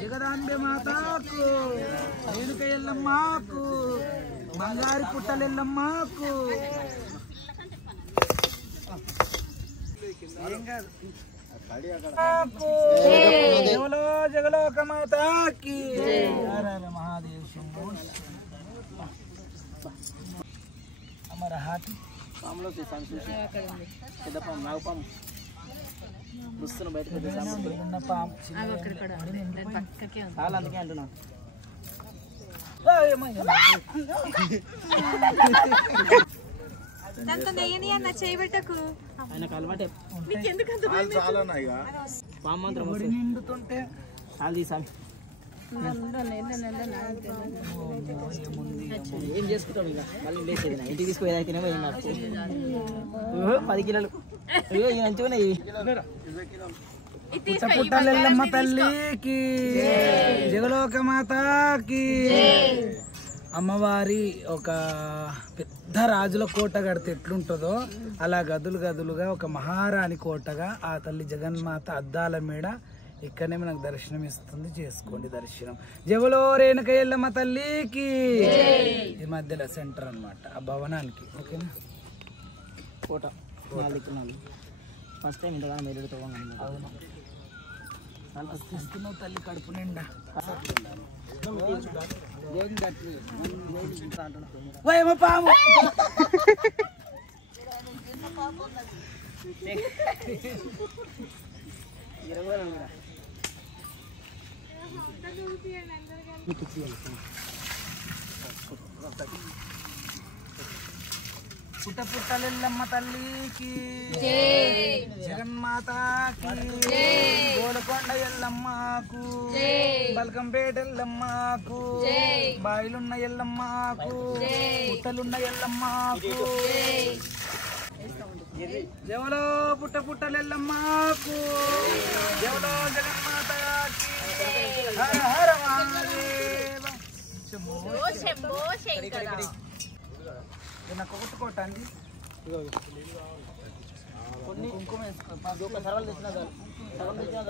జగదాంబే మాతాకు రేణుక ఎల్లమ్మకు బంగారు పుట్టలెల్లమ్మకు జగలో జగలోక మాతాకి మహాదేవ్ శంభో అమర హాటి పాములో పెద్ద పాము నాగపాము వస్తున్న బయటకు ఉన్న పాము చాలా అందుకే అంటున్నా ఆయనకు అలవాటే పాము మాత్రం నిండుతుంటే చాలా తీసాను ఏం చేసుకుంటాం ఇంకా మళ్ళీ లేచేది ఇంటికి తీసుకుపోయేదైతేనేమో ఏం కాదు 10 కిలోలు మంచిగా పుట్టలెల్లమ్మ తల్లికి జగలోక మాతాకి అమ్మవారి ఒక పెద్ద రాజుల కోట కడితే ఎట్లుంటుందో అలా గదులు గదులుగా ఒక మహారాణి కోటగా ఆ తల్లి జగన్మాత అద్దాల మేడ ఇక్కడనే మనకు దర్శనం ఇస్తుంది. చేసుకోండి దర్శనం. జవలో రేణుక ఎల్లమ్మ తల్లికి ఈ మధ్యలో సెంటర్ అన్నమాట ఆ భవనానికి. ఓకేనా కోట ఫస్ట్ టైం ఇంతగానో మెరుగుతో అవును తీసుకున్నావు తల్లి కడుపు నిండా పాము పుట్ట పుట్టలెల్లమ్మ తల్లికి జగన్మాతకి గోలకొండ ఎల్లమ్మకు బల్కంపేట ఎల్లమ్మకు బాయిలున్న ఎల్లమ్మకు పుట్టలున్న ఎల్లమ్మకు జవలో పుట్ట పుట్టలెల్లమ్మకు జవలో జగన్మాతకి హర హర మహాదేవ శంభో శంకర. నాకు కొట్టుకోవటానికి కొన్ని కుంకుమ సర్వలు తెచ్చినా సగం తెచ్చినా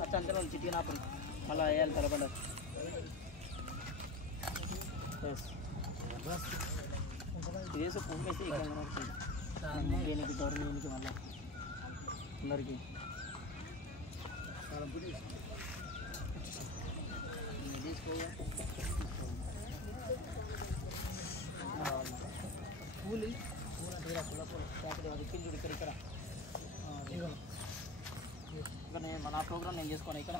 పచ్చ అంతా చిట్టి నాపం మళ్ళీ వేయాలి తలపడ వేసి పువ్వేసి దేనికి దూరం మళ్ళీ అందరికి పూలు ఇక్కడ మన ప్రోగ్రామ్ నేను చేసుకోను ఇక్కడ.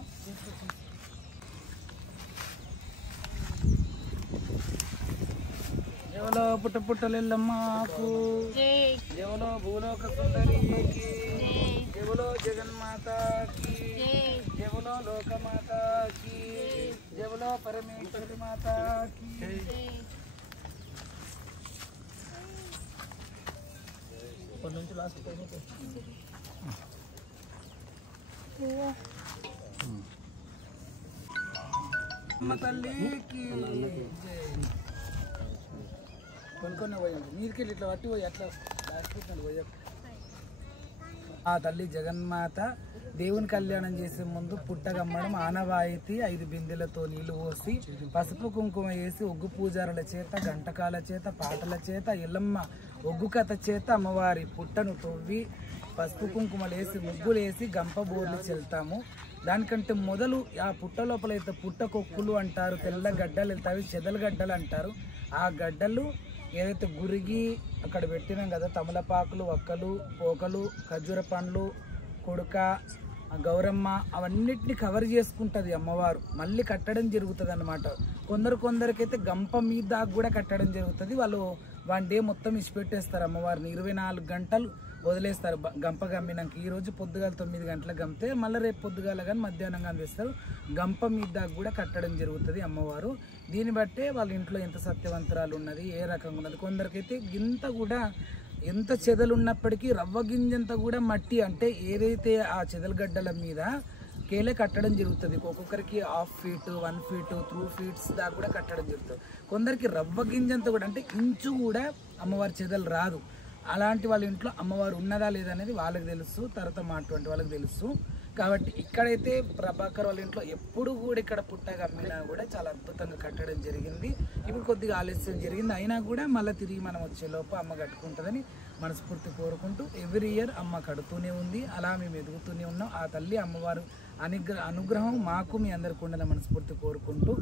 జవలో పుట్ట పుట్టలెల్లమ్మకు జవలో భూలోక సుందరికి జవలో జగన్మాతకి జవలో లోకమాతకి జవలో పరమేశ్వరి మాతకి. ఇప్పటి నుంచి లాస్ట్ అమ్మ తల్లికి కొన్ని పోయాలి నీరుకెళ్ళి ఇట్లా పట్టి పోయి అట్లా లాస్ట్ పోయాలి. ఆ తల్లి జగన్మాత దేవుని కళ్యాణం చేసే ముందు పుట్టగమ్మడం ఆనవాయితీ 5 బిందెలతో నీళ్లు పోసి పసుపు కుంకుమ వేసి ఒగ్గు పూజారుల చేత గంటకాల చేత పాటల చేత ఎల్లమ్మ ఒగ్గు కథ చేత అమ్మవారి పుట్టను తవ్వి పసుపు కుంకుమలు వేసి ముగ్గులు వేసి గంప బోర్లు చెల్తాము. దానికంటే మొదలు ఆ పుట్ట లోపల అయితే పుట్ట కొక్కులు అంటారు, తెల్ల గడ్డలు వెళ్తాయి, చెదల గడ్డలు అంటారు. ఆ గడ్డలు ఏదైతే గురిగి అక్కడ పెట్టినాం కదా, తమలపాకులు, వక్కలు, పోకలు, ఖర్జూర పండ్లు, కొడుక, గౌరమ్మ అవన్నిటిని కవర్ చేసుకుంటుంది అమ్మవారు. మళ్ళీ కట్టడం జరుగుతుంది అన్నమాట. కొందరికైతే గంప మీద కూడా కట్టడం జరుగుతుంది. వాళ్ళు 1 డే మొత్తం ఇచ్చిపెట్టేస్తారు అమ్మవారిని. 24 గంటలు వదిలేస్తారు గంప గమ్మినాక. ఈరోజు పొద్దుగాల 9 గంటలకు గంపితే మళ్ళీ రేపు పొద్దుగాల కానీ మధ్యాహ్నం కానీ తెస్తారు. గంప మీద కూడా కట్టడం జరుగుతుంది అమ్మవారు. దీన్ని బట్టే వాళ్ళ ఇంట్లో ఎంత సత్యవంతరాలు ఉన్నది, ఏ రకంగా ఉన్నది. కొందరికైతే గింత కూడా ఎంత చెదలు ఉన్నప్పటికీ రవ్వ గింజంతా కూడా మట్టి, అంటే ఏదైతే ఆ చెదలగడ్డల మీద కేలే కట్టడం జరుగుతుంది. ఒక్కొక్కరికి 1/2 feet 1 feet 2 feet దాకా కూడా కట్టడం జరుగుతుంది. కొందరికి రవ్వ గింజంతా కూడా అంటే ఇంచు కూడా అమ్మవారి చెదలు రాదు. అలాంటి వాళ్ళ ఇంట్లో అమ్మవారు ఉన్నదా లేదా అనేది వాళ్ళకి తెలుసు, తర్వాత మాటువంటి వాళ్ళకి తెలుసు. కాబట్టి ఇక్కడైతే ప్రభాకర్ వాళ్ళ ఇంట్లో ఎప్పుడు కూడా ఇక్కడ పుట్టగా అమ్మినా కూడా చాలా అద్భుతంగా కట్టడం జరిగింది. ఇప్పుడు కొద్దిగా ఆలస్యం జరిగింది, అయినా కూడా మళ్ళీ తిరిగి మనం వచ్చేలోపు అమ్మ కట్టుకుంటుందని మనస్ఫూర్తి కోరుకుంటూ ఎవ్రీ ఇయర్ అమ్మ కడుతూనే ఉంది. అలా మేము ఎదుగుతూనే ఉన్నాం. ఆ తల్లి అమ్మవారు అనుగ్రహం మాకు మీ అందరికి ఉండాలని మనస్ఫూర్తి కోరుకుంటూ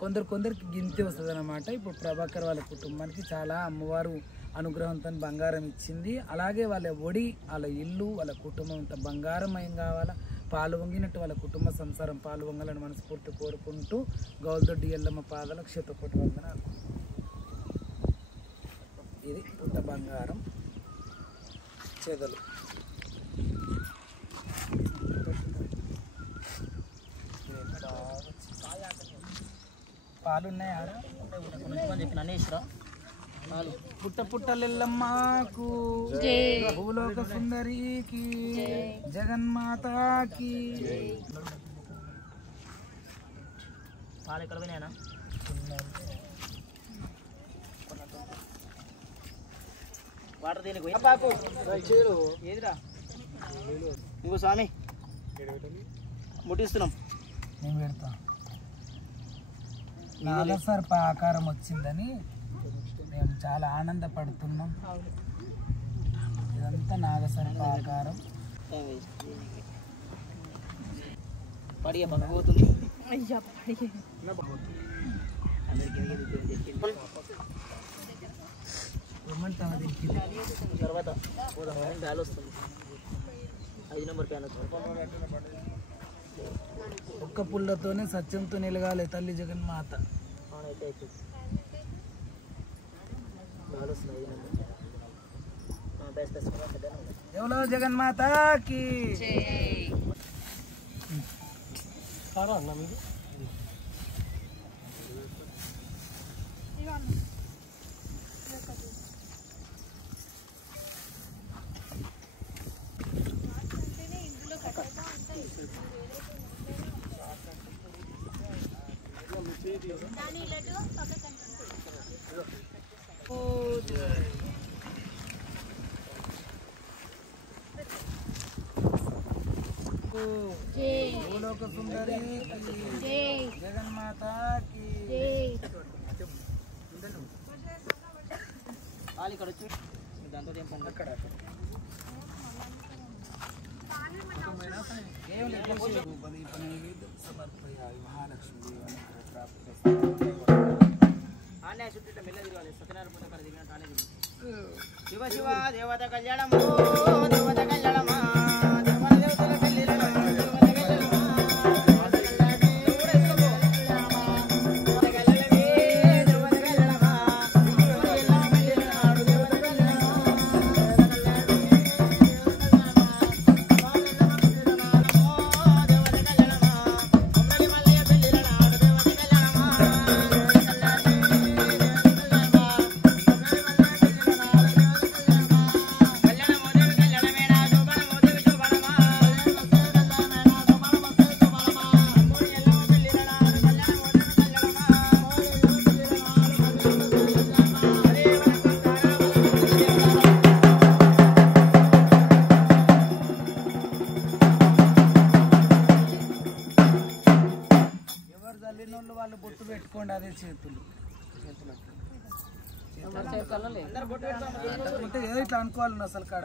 కొందరికి గింతే వస్తుంది అన్నమాట. ఇప్పుడు ప్రభాకర్ వాళ్ళ కుటుంబానికి చాలా అమ్మవారు అనుగ్రహంతో బంగారం ఇచ్చింది. అలాగే వాళ్ళ ఒడి, వాళ్ళ ఇల్లు, వాళ్ళ కుటుంబం అంతా బంగారమయం కావాలా, పాలు వంగినట్టు వాళ్ళ కుటుంబ సంసారం పాలు వంగాలని మనస్ఫూర్తి కోరుకుంటూ గౌల్దొడ్డి ఎల్లమ్మ పాదాలకు శతకోటి వందనాలు. ఇది పుట్ట బంగారం చెదలు. పాలు ఉన్నాయా? పుట్ట పుట్టలెల్లమ్మకు, భూలోక సుందరికి, జగన్మాతాకి. ఇంకో స్వామి ముట్టిస్తున్నాం. నేను పెడతా. నాగసర్ప ఆకారం వచ్చిందని మేము చాలా ఆనందపడుతున్నాం. ఇదంతా నాగసర్ప ఆకారం. పడిగా పక్కపోతుంది. తర్వాత గాలి వస్తుంది. 5 నెంబర్ ప్యాన్ ఒక్క పుల్లతోనే సత్యంతో నిలగాలి తల్లి జగన్మాత. ఎవరో జగన్మాతకి. భూలోక సుందరి జగన్మాతకి. ఇక్కడ వచ్చి దాంతో ఏం పని అక్కడ శివ శివ దేవత కళ్యాణము, దేవత కళ్యాణమా, దేవతల పెళ్లిలో కళ్యాణమో దేవి కళ్యాణమేనా శోభనమో దేవి అంటే ఏదో ఇట్లా అనుకోవాలి అసలు కాడ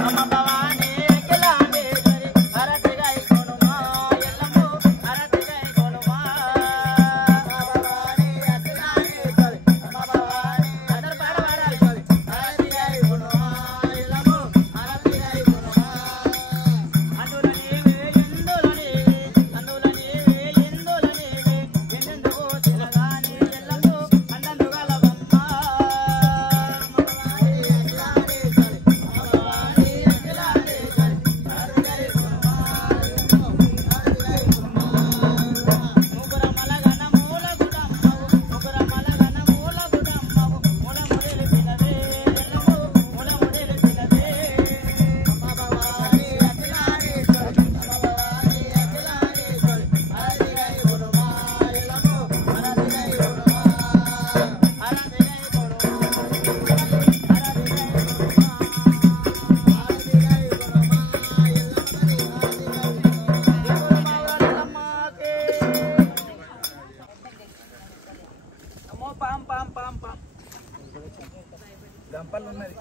అమ్మ భవానీ కిలాండేశ్వరి అరటిగా కొనుమా ఎల్లమ్మ అరటిగా కొనుమా భవానీ కిలాండేశ్వరి అమ్మ భవానీ అదర్ పడవడాలి అరటిగా కొనుమా ఎల్లమ్మ అరటిగా కొనుమా అందులని ఎందులని ఎందెందుకో తినగాని ఎల్లమ్మ అండందు గలవమ్మ గంపలు ఉన్నది